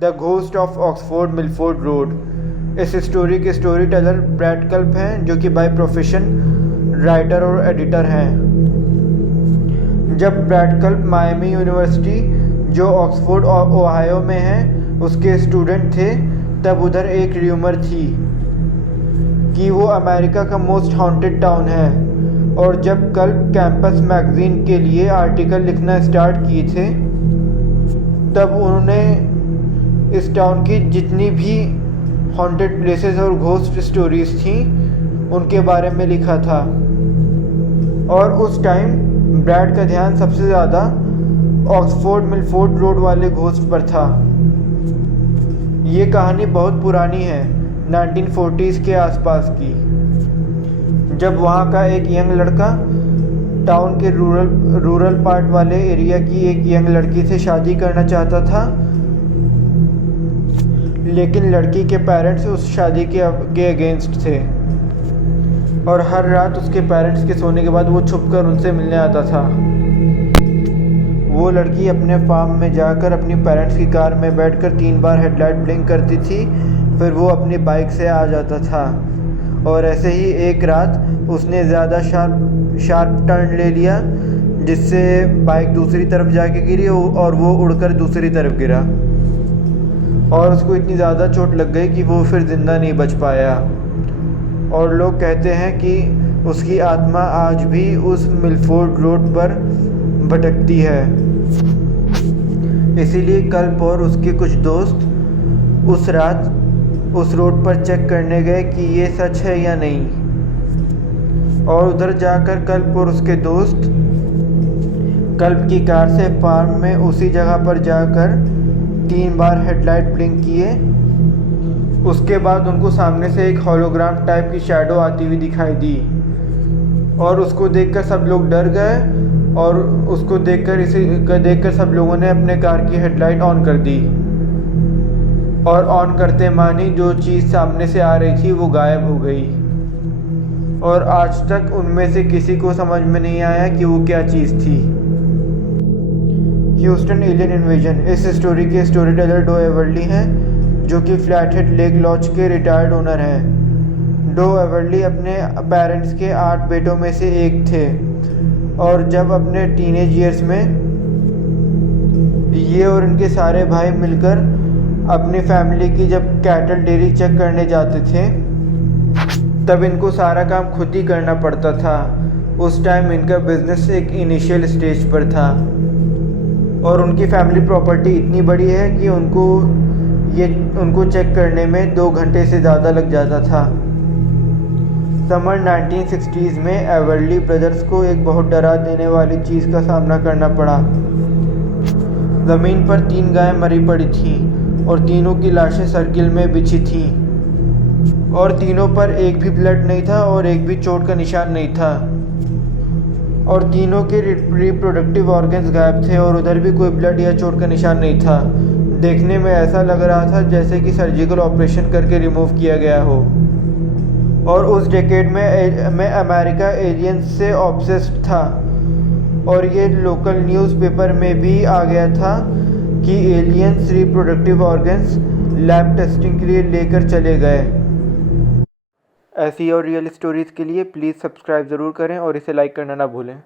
The ghost of Oxford Milford road. इस story के story teller bread कल्प हैं, जो कि बाय प्रोफेशन राइटर और एडिटर हैं। जब ब्रैड कल्प मायामी यूनिवर्सिटी, जो ऑक्सफोर्ड ओहायो में है, उसके स्टूडेंट थे, तब उधर एक र्यूमर थी कि वो अमेरिका का मोस्ट हॉन्टेड टाउन है। और जब कल्प कैंपस मैगजीन के लिए आर्टिकल लिखना स्टार्ट किए थे, तब उन्होंने इस टाउन की जितनी भी हॉन्टेड प्लेसेस और घोस्ट स्टोरीज थी उनके बारे में लिखा था। और उस टाइम ब्रैड का ध्यान सबसे ज़्यादा ऑक्सफोर्ड मिलफोर्ड रोड वाले घोस्ट पर था। ये कहानी बहुत पुरानी है, 1940s के आसपास की, जब वहाँ का एक यंग लड़का टाउन के रूरल पार्ट वाले एरिया की एक यंग लड़की से शादी करना चाहता था, लेकिन लड़की के पेरेंट्स उस शादी के अगेंस्ट थे और हर रात उसके पेरेंट्स के सोने के बाद वो छुपकर उनसे मिलने आता था। वो लड़की अपने फार्म में जाकर अपनी पेरेंट्स की कार में बैठकर 3 बार हेडलाइट ब्लिंक करती थी, फिर वो अपनी बाइक से आ जाता था। और ऐसे ही एक रात उसने ज़्यादा शार्प टर्न ले लिया, जिससे बाइक दूसरी तरफ जाके गिरी और वो उड़कर दूसरी तरफ गिरा और उसको इतनी ज़्यादा चोट लग गई कि वो फिर ज़िंदा नहीं बच पाया। और लोग कहते हैं कि उसकी आत्मा आज भी उस मिलफोर्ड रोड पर भटकती है। इसीलिए कल्प और उसके कुछ दोस्त उस रात उस रोड पर चेक करने गए कि ये सच है या नहीं। और उधर जाकर कल्प और उसके दोस्त कल्प की कार से फार्म में उसी जगह पर जाकर 3 बार हेडलाइट ब्लिंक किए। उसके बाद उनको सामने से एक होलोग्राम टाइप की शैडो आती हुई दिखाई दी और उसको देखकर सब लोग डर गए और उसको देखकर सब लोगों ने अपने कार की हेडलाइट ऑन कर दी। और ऑन करते मानी जो चीज़ सामने से आ रही थी वो गायब हो गई। और आज तक उनमें से किसी को समझ में नहीं आया कि वो क्या चीज़ थी। Houston alien invasion. इस स्टोरी के स्टोरी टेलर डो एवर्ली हैं, जो कि फ्लैटहेड लेक लॉज के रिटायर्ड ओनर हैं। डो एवर्ली अपने पेरेंट्स के 8 बेटों में से एक थे और जब अपने टीनेज ईयर्स में ये और इनके सारे भाई मिलकर अपनी फैमिली की जब कैटल डेयरी चेक करने जाते थे, तब इनको सारा काम खुद ही करना पड़ता था। उस टाइम इनका बिजनेस एक इनिशियल स्टेज पर था और उनकी फैमिली प्रॉपर्टी इतनी बड़ी है कि उनको चेक करने में 2 घंटे से ज़्यादा लग जाता था। समर 1960s में एवर्ली ब्रदर्स को एक बहुत डरा देने वाली चीज़ का सामना करना पड़ा। ज़मीन पर 3 गायें मरी पड़ी थीं और तीनों की लाशें सर्किल में बिछी थीं और तीनों पर एक भी ब्लड नहीं था और एक भी चोट का निशान नहीं था और तीनों के रिप्रोडक्टिव ऑर्गन्स गायब थे और उधर भी कोई ब्लड या चोट का निशान नहीं था। देखने में ऐसा लग रहा था जैसे कि सर्जिकल ऑपरेशन करके रिमूव किया गया हो। और उस डेकेड में अमेरिका एलियंस से ऑब्सेस्ड था और ये लोकल न्यूज़पेपर में भी आ गया था कि aliens reproductive organs lab testing के लिए लेकर चले गए। ऐसी और रियल स्टोरीज़ के लिए प्लीज़ सब्सक्राइब ज़रूर करें और इसे लाइक करना ना भूलें।